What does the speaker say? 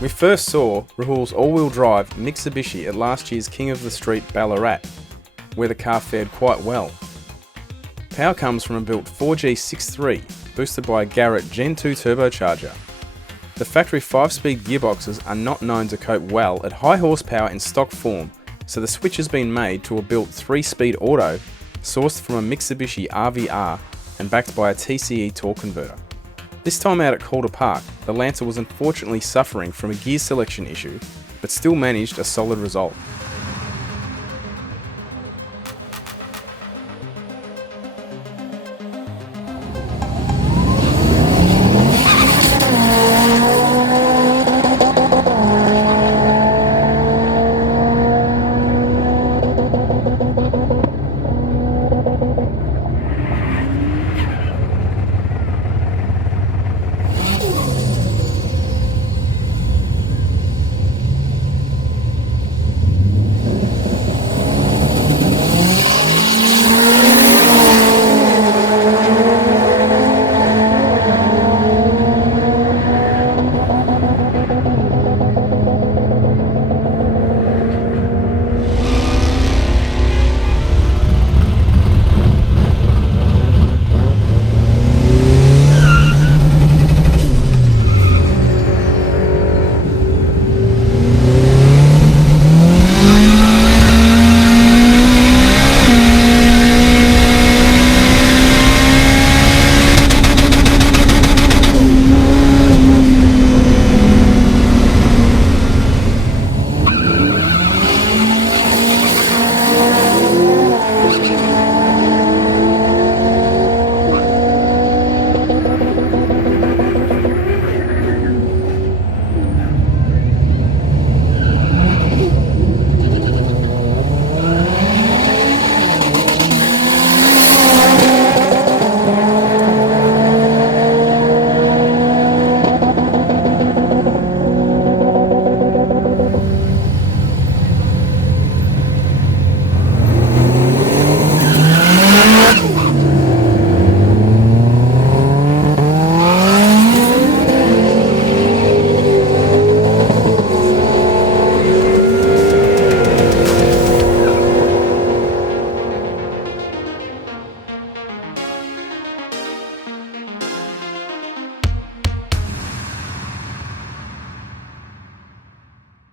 We first saw Rahul's all-wheel drive Mitsubishi at last year's King of the Street Ballarat, where the car fared quite well. Power comes from a built 4G63, boosted by a Garrett Gen2 turbocharger. The factory 5-speed gearboxes are not known to cope well at high horsepower in stock form, so the switch has been made to a built 3-speed auto, sourced from a Mitsubishi RVR and backed by a TCE Torque converter. This time out at Calder Park, the Lancer was unfortunately suffering from a gear selection issue, but still managed a solid result.